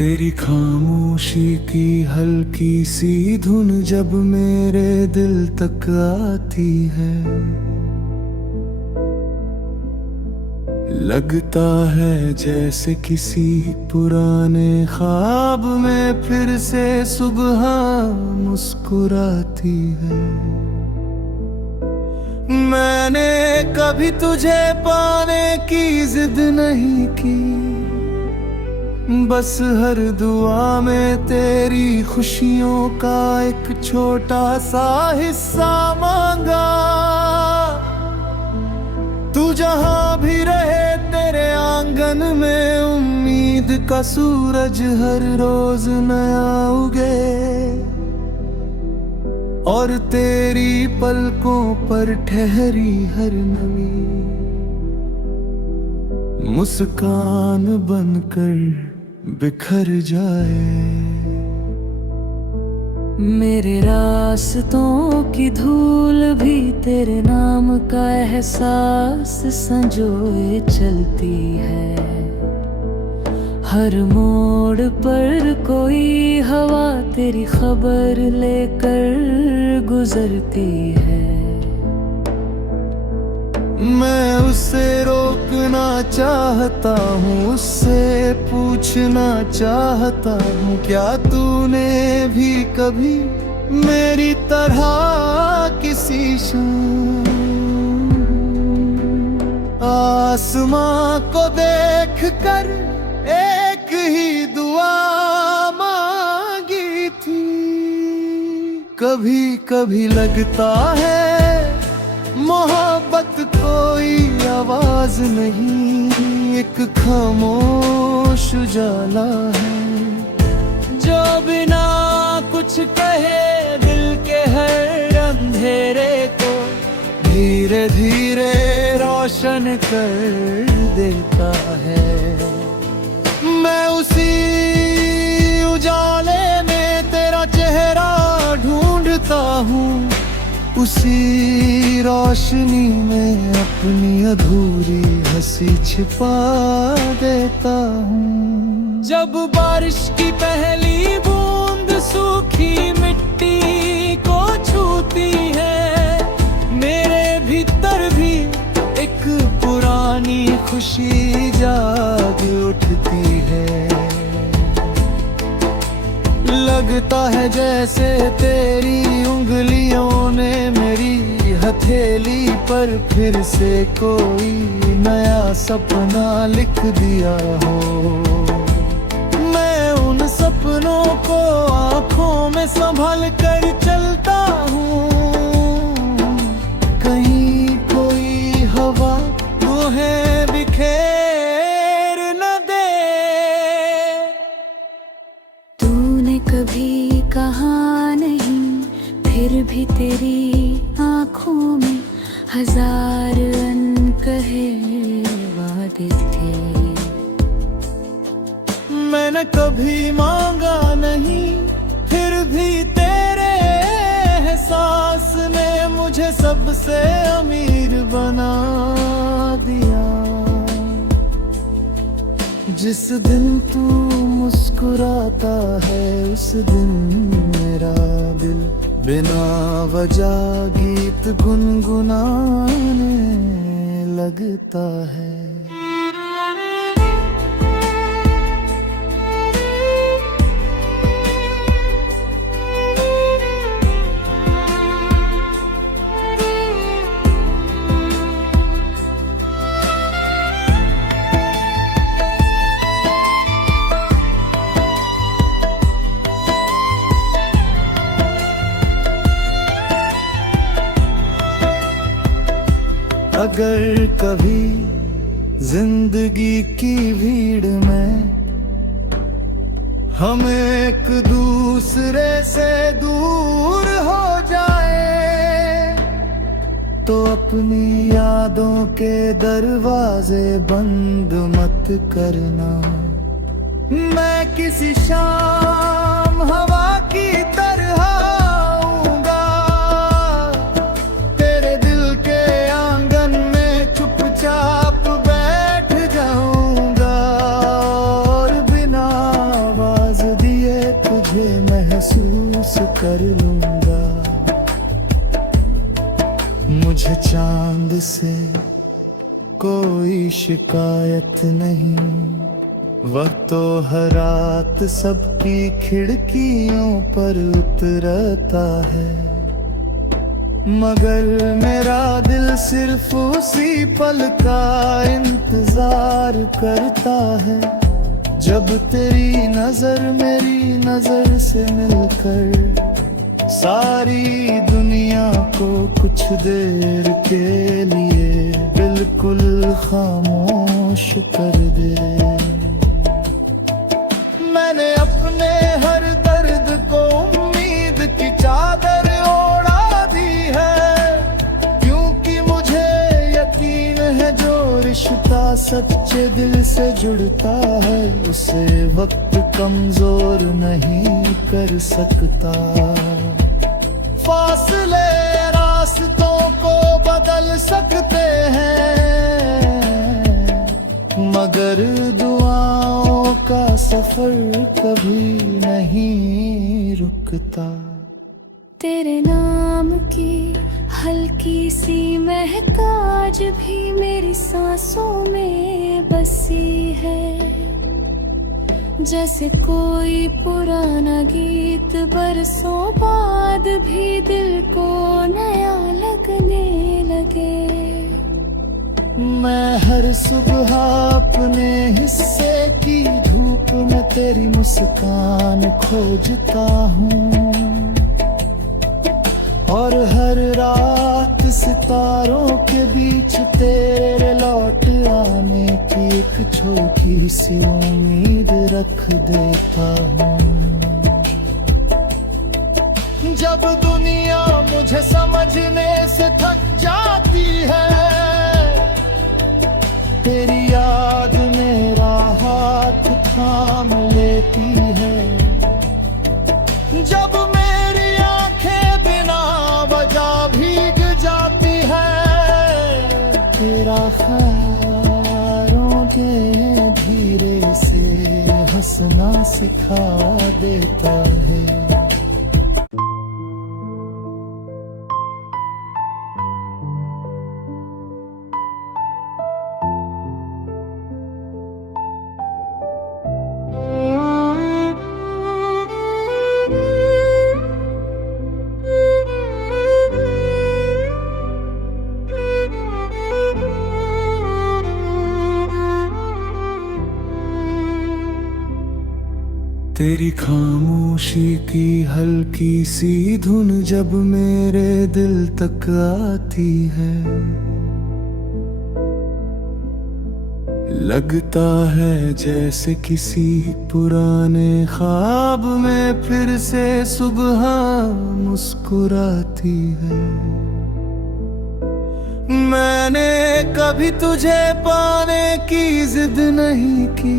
तेरी खामोशी की हल्की सी धुन जब मेरे दिल तक आती है, लगता है जैसे किसी पुराने ख्वाब में फिर से सुबह मुस्कुराती है। मैंने कभी तुझे पाने की जिद नहीं की, बस हर दुआ में तेरी खुशियों का एक छोटा सा हिस्सा मांगा। तू जहां भी रहे तेरे आंगन में उम्मीद का सूरज हर रोज नया उगे, और तेरी पलकों पर ठहरी हर नमी मुस्कान बनकर बिखर जाए। मेरे रास्तों की धूल भी तेरे नाम का एहसास संजोए चलती है। हर मोड़ पर कोई हवा तेरी खबर लेकर गुजरती है। मैं उसे रोकना चाहता हूँ, उससे पूछना चाहता हूँ, क्या तूने भी कभी मेरी तरह किसी शाम आसमां को देख कर एक ही दुआ मांगी थी। कभी कभी लगता है मोहब्बत कोई आवाज नहीं, एक खामोश उजाला है जो बिना कुछ कहे दिल के हर अंधेरे को धीरे धीरे रोशन कर देता है। मैं उसी उजाले में तेरा चेहरा ढूंढता हूँ, उसी रोशनी में अपनी अधूरी हंसी छिपा देता हूँ। जब बारिश की पहली बूंद सूखी मिट्टी को छूती है, मेरे भीतर भी एक पुरानी खुशी जाग उठती है। लगता है जैसे तेरी उंगलियों ने मेरी हथेली पर फिर से कोई नया सपना लिख दिया हो। मैं उन सपनों को आंखों में संभाल कर चलता हूँ, कहीं कोई हवा मुझे बिखेर न दे। तूने कभी कहा नहीं, फिर भी तेरी आँखों में हजार अनकहे वादे थे। मैंने कभी मांगा नहीं, फिर भी तेरे एहसास ने मुझे सबसे अमीर बना दिया। जिस दिन तू मुस्कुराता है उस दिन मेरा दिल बिना वजह गीत गुनगुनाने लगता है। अगर कभी जिंदगी की भीड़ में हम एक दूसरे से दूर हो जाए, तो अपनी यादों के दरवाजे बंद मत करना। मैं किसी शाम हवा की तरह आऊंगा, तेरे दिल के आंगन में चुपचाप बैठ जाऊंगा, और बिना महसूस कर लूंगा। मुझे चांद से कोई शिकायत नहीं, वह तो हर रात सबकी खिड़कियों पर उतरता है, मगर मेरा दिल सिर्फ उसी पल का इंतजार करता है, जब तेरी नजर मेरी नजर से मिलकर सारी दुनिया को कुछ देर के लिए बिल्कुल खामोश कर दे। मैंने अपने हर दर्द को उम्मीद की चादर ओढ़ा दी है, क्योंकि मुझे यकीन है जो रिश्ता सच्चे दिल से जुड़ता है, उसे वक्त कमजोर नहीं कर सकता। फासले रास्तों को बदल सकते हैं, मगर दुआओं का सफर कभी नहीं रुकता। तेरे नाम की हल्की सी महक आज भी मेरी सांसों में बसी है, जैसे कोई पुराना गीत बरसों बाद भी दिल को नया लगने लगे। मैं हर सुबह अपने हिस्से की धूप में तेरी मुस्कान खोजता हूँ, और हर रात सितारों के बीच तेरे लौट आने की एक छोटी सी उम्मीद रख देता हूँ। जब दुनिया मुझे समझने से थक जाती है, तेरी याद मेरा हाथ थाम लेती है। जब मेरी आंखें बिना वजह भीग जाती है, तेरा ख्यालों के धीरे से हंसना सिखा देता है। तेरी खामोशी की हल्की सी धुन जब मेरे दिल तक आती है, लगता है जैसे किसी पुराने ख्वाब में फिर से सुबह मुस्कुराती है। मैंने कभी तुझे पाने की जिद नहीं की,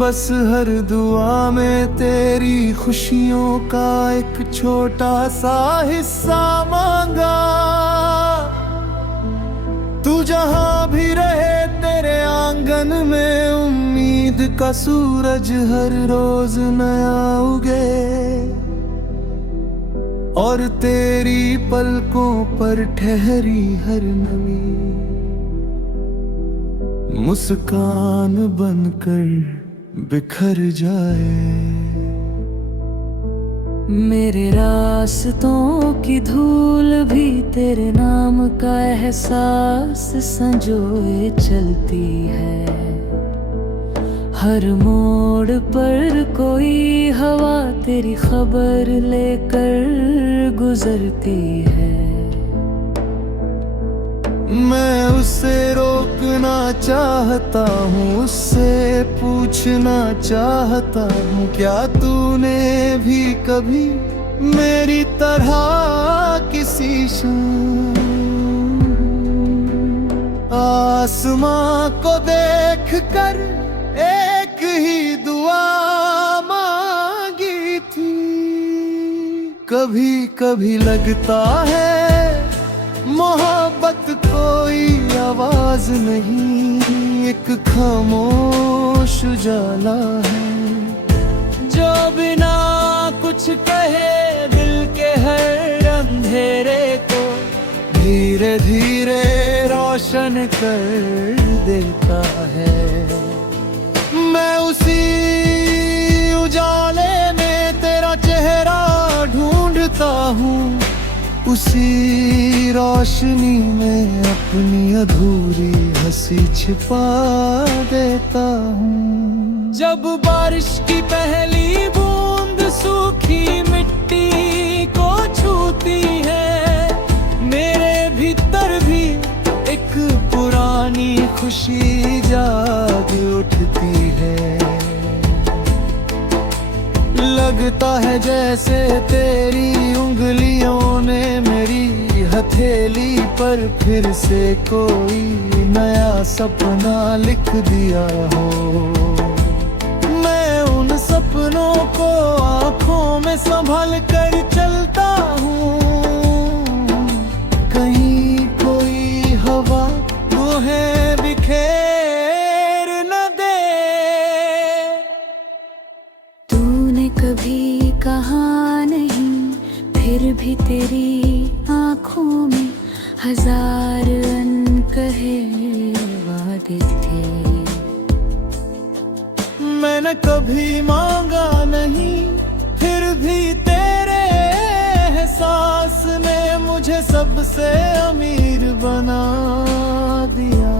बस हर दुआ में तेरी खुशियों का एक छोटा सा हिस्सा मांगा। तू जहां भी रहे तेरे आंगन में उम्मीद का सूरज हर रोज नया उगे, और तेरी पलकों पर ठहरी हर नमी मुस्कान बनकर बिखर जाए। मेरे रास्तों की धूल भी तेरे नाम का एहसास संजोए चलती है, हर मोड़ पर कोई हवा तेरी खबर लेकर गुजरती है। मैं उसे रोकना चाहता हूँ, उससे पूछना चाहता हूँ, क्या तूने भी कभी मेरी तरह किसी शाम आसमां को देख कर एक ही दुआ मांगी थी? कभी कभी लगता है मोहब्बत कोई आवाज नहीं, एक खामोश उजाला है जो बिना कुछ कहे दिल के हर अंधेरे को धीरे धीरे रोशन कर देता है। मैं उसी उजाले में तेरा चेहरा ढूंढता हूँ, उसी रोशनी में अपनी अधूरी हंसी छिपा देता हूँ। जब बारिश की पहली बूंद सूखी मिट्टी को छूती है, मेरे भीतर भी एक पुरानी खुशी जाग उठती है। लगता है जैसे तेरी उंगलियों ने मेरी हथेली पर फिर से कोई नया सपना लिख दिया हो। मैं उन सपनों को आँखों में संभाल कर चलता हूँ, कहीं कोई हवा मुझे बिखेर न दे। तूने कभी कहा नहीं, फिर भी तेरी आँखों में हजार अनकहे वादे थे। मैंने कभी मांगा नहीं, फिर भी तेरे एहसास ने मुझे सबसे अमीर बना दिया।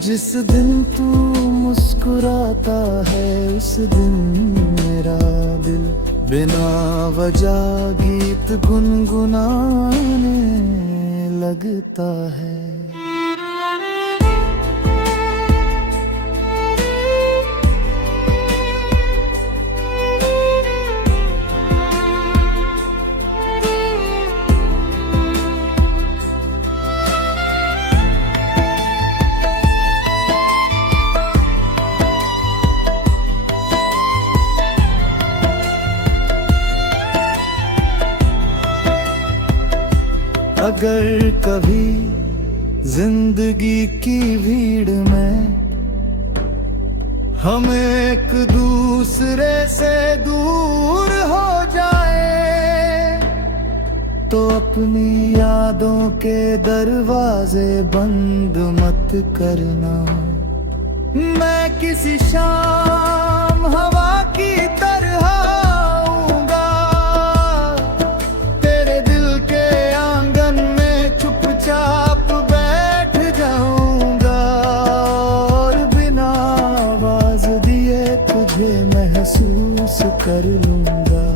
जिस दिन तू मुस्कुराता है उस दिन मेरा दिल बिना वजह गीत गुनगुनाने लगता है। अगर कभी जिंदगी की भीड़ में हम एक दूसरे से दूर हो जाए, तो अपनी यादों के दरवाजे बंद मत करना। मैं किसी शाम हवा की तरह आऊंगा, तेरे दिल के आंगन में चुपचाप बैठ जाऊंगा, और बिना आवाज दिए तुझे महसूस कर लूंगा।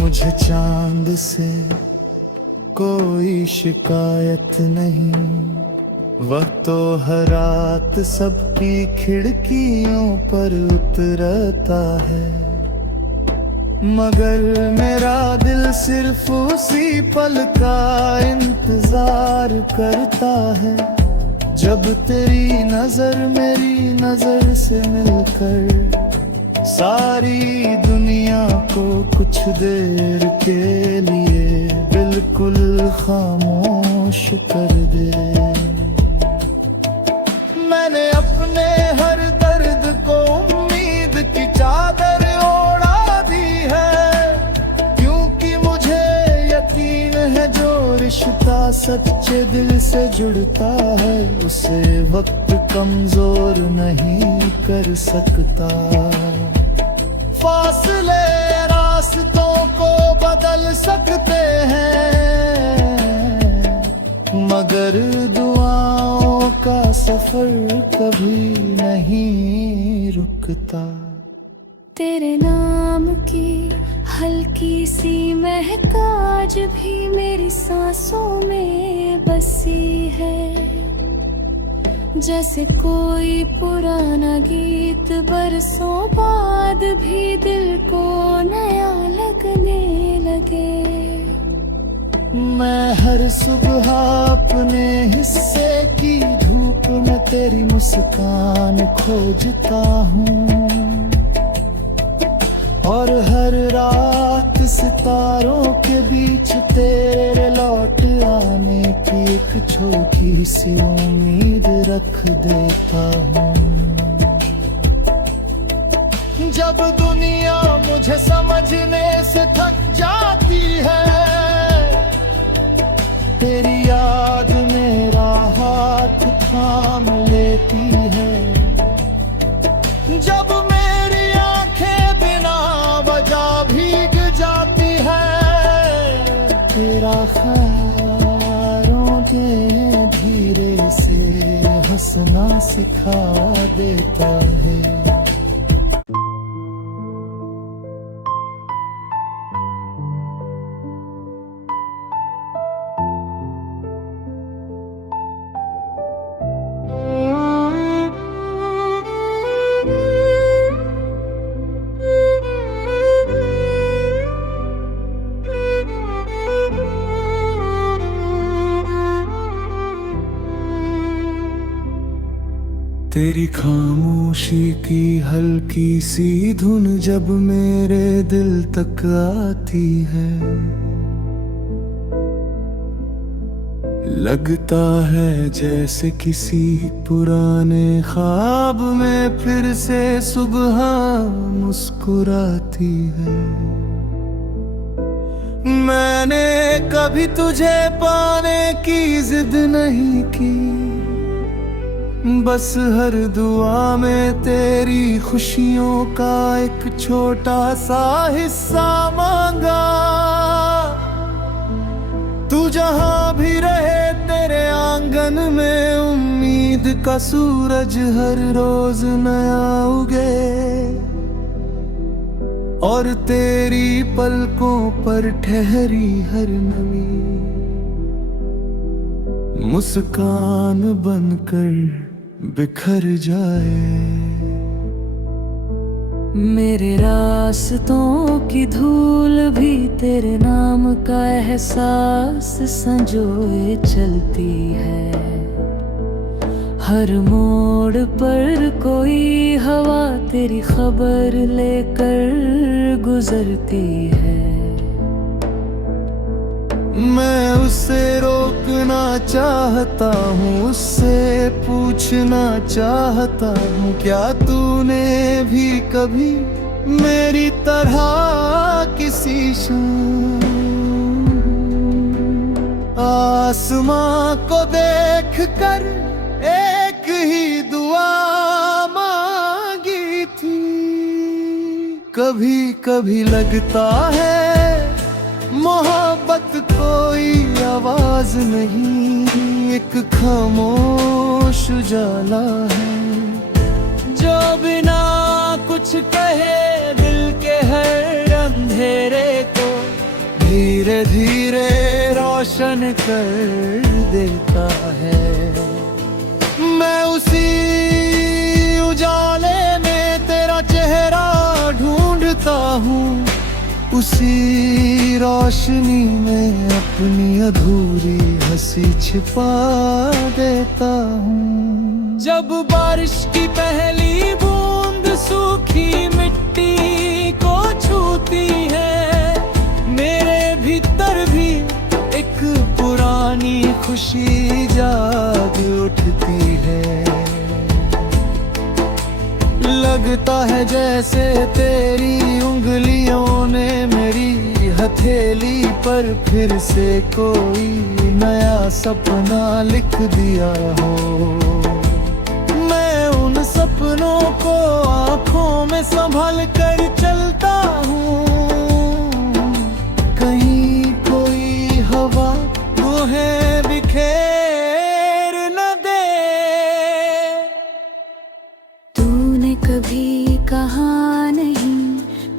मुझे चांद से कोई शिकायत नहीं, वह तो हर रात सबकी खिड़कियों पर उतरता है, मगर मेरा दिल सिर्फ उसी पल का इंतजार करता है, जब तेरी नजर मेरी नजर से मिलकर सारी दुनिया को कुछ देर के लिए बिल्कुल खामोश कर दे। मैंने अपने हर दर्द को उम्मीद की चादर ओढ़ा दी है, क्योंकि मुझे यकीन है जो रिश्ता सच्चे दिल से जुड़ता है उसे वक्त कमजोर नहीं कर सकता। फासले रास्तों को बदल सकते हैं, मगर दुआओं का सफर कभी नहीं रुकता। तेरे नाम की हल्की सी महक आज भी मेरी सांसों में बसी है, जैसे कोई पुराना गीत बरसों बाद भी दिल को नया लगने लगे। मैं हर सुबह अपने हिस्से की धूप में तेरी मुस्कान खोजता हूँ, और हर रात सितारों के बीच तेरे लौट आने की एक छोटी सी उम्मीद रख देता हूँ। जब दुनिया मुझे समझने से थक जाती है, तेरी याद मेरा हाथ थाम लेती है। जब मेरी आंखें बिना वजह भीग जाती है, तेरा ख्यालों के धीरे से हंसना सिखा देता है। तेरी खामोशी की हल्की सी धुन जब मेरे दिल तक आती है, लगता है जैसे किसी पुराने ख्वाब में फिर से सुबह मुस्कुराती है। मैंने कभी तुझे पाने की जिद नहीं की, बस हर दुआ में तेरी खुशियों का एक छोटा सा हिस्सा मांगा। तू जहां भी रहे तेरे आंगन में उम्मीद का सूरज हर रोज नया उगे, और तेरी पलकों पर ठहरी हर नमी मुस्कान बनकर बिखर जाए। मेरे रास्तों की धूल भी तेरे नाम का एहसास संजोए चलती है। हर मोड़ पर कोई हवा तेरी खबर लेकर गुजरती है। मैं उसे रोकना चाहता हूँ, उससे पूछना चाहता हूँ, क्या तूने भी कभी मेरी तरह किसी आसमां को देख कर एक ही दुआ मांगी थी। कभी कभी लगता है मोहब्बत कोई आवाज नहीं, एक खामोश उजाला है जो बिना कुछ कहे दिल के हर अंधेरे को धीरे धीरे रोशन कर देता है। मैं उसी उजाले में तेरा चेहरा ढूंढता हूँ, उसी रोशनी में अपनी अधूरी हंसी छिपा देता हूँ। जब बारिश की पहली बूंद सूखी मिट्टी को छूती है, मेरे भीतर भी एक पुरानी खुशी जाग उठती है। लगता है जैसे तेरी उंगलियों ने मेरी हथेली पर फिर से कोई नया सपना लिख दिया हो। मैं उन सपनों को आँखों में संभाल कर चलता हूँ, कहीं कोई हवा मुझे बिखेर न दे। तूने कभी कहा नहीं,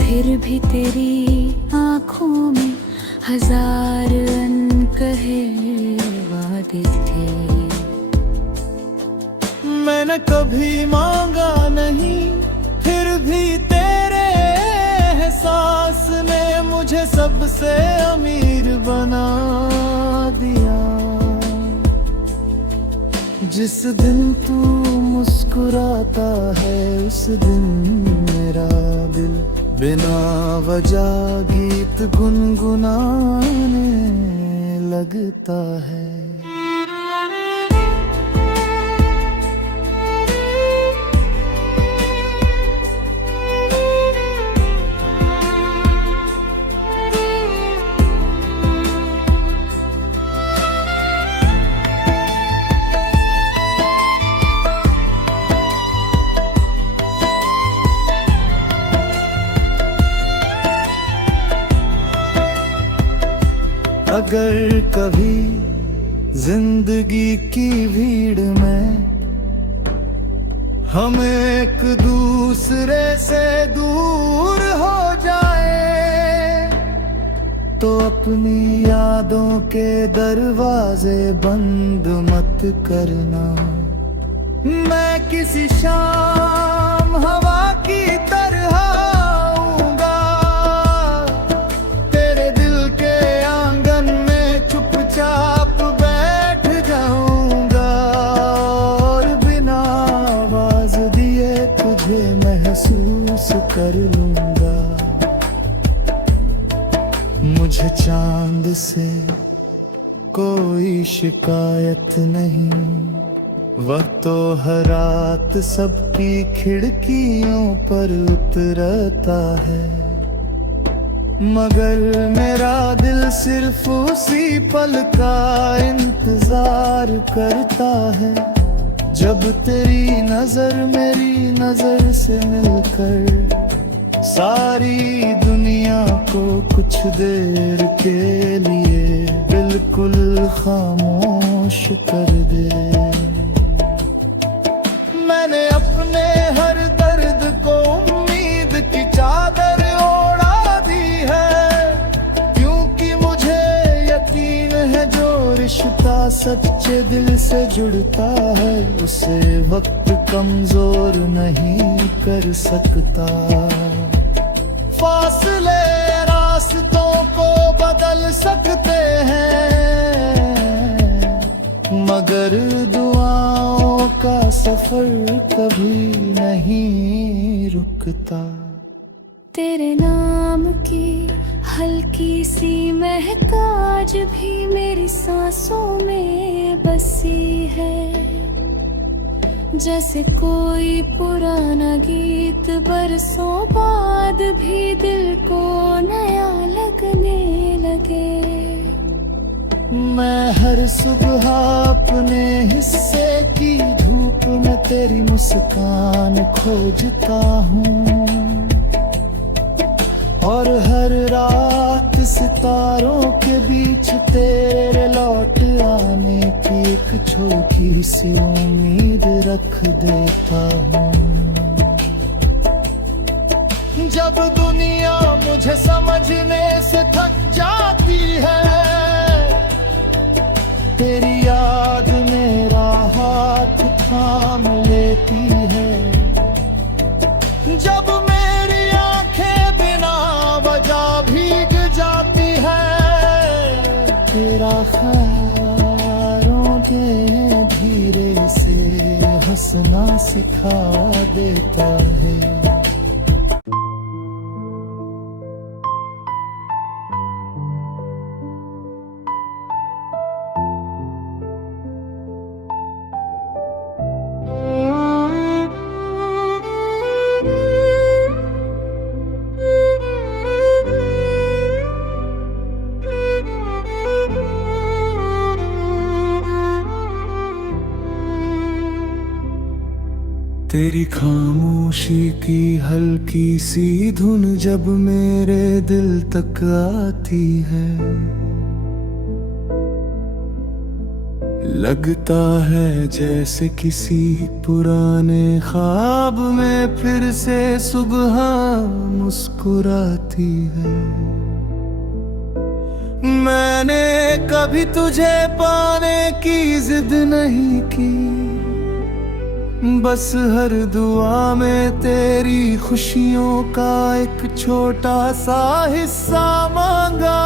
फिर भी तेरी आँखों में हजार अनकहे वादे थे। मैंने कभी मांगा नहीं, फिर भी तेरे एहसास ने मुझे सबसे अमीर बना दिया। जिस दिन तू मुस्कुराता है उस दिन मेरा दिल बिना वजह गीत गुनगुनाने लगता है। अगर कभी जिंदगी की भीड़ में हम एक दूसरे से दूर हो जाए, तो अपनी यादों के दरवाजे बंद मत करना। मैं किसी शाम हवा की तरह आऊंगा, तेरे दिल के आंगन में चुपचाप बैठ जाऊंगा, और बिना आवाज दिए तुझे महसूस कर लूंगा। मुझे चांद से कोई शिकायत नहीं, वह तो हर रात सबकी खिड़कियों पर उतरता है, मगर मेरा दिल सिर्फ उसी पल का इंतजार करता है, जब तेरी नजर मेरी नजर से मिलकर सारी दुनिया को कुछ देर के लिए बिल्कुल खामोश कर दे। मैंने अपने हर दर्द को उम्मीद की चादर ओढ़ा दी है, क्योंकि मुझे यकीन है जो रिश्ता सच्चे दिल से जुड़ता है, उसे वक्त कमजोर नहीं कर सकता। फासले रास्तों को बदल सकते हैं, मगर दुआओं का सफर कभी नहीं रुकता। तेरे नाम की हल्की सी महक आज भी मेरी सांसों में बसी है, जैसे कोई पुराना गीत बरसों बाद भी दिल को नया लगने लगे। मैं हर सुबह अपने हिस्से की धूप में तेरी मुस्कान खोजता हूँ, और हर रात सितारों के बीच तेरे लौट आने की एक छोटी सी उम्मीद रख देता हूँ। जब दुनिया मुझे समझने से थक जाती है, तेरी याद मेरा हाथ थाम लेती है। जब मेरी आंखें बिना वजह भीग जाती है, तेरा ख्याल मुझे धीरे से हंसना सिखा देता है। तेरी खामोशी की हल्की सी धुन जब मेरे दिल तक आती है, लगता है जैसे किसी पुराने ख्वाब में फिर से सुबह मुस्कुराती है। मैंने कभी तुझे पाने की जिद नहीं की, बस हर दुआ में तेरी खुशियों का एक छोटा सा हिस्सा मांगा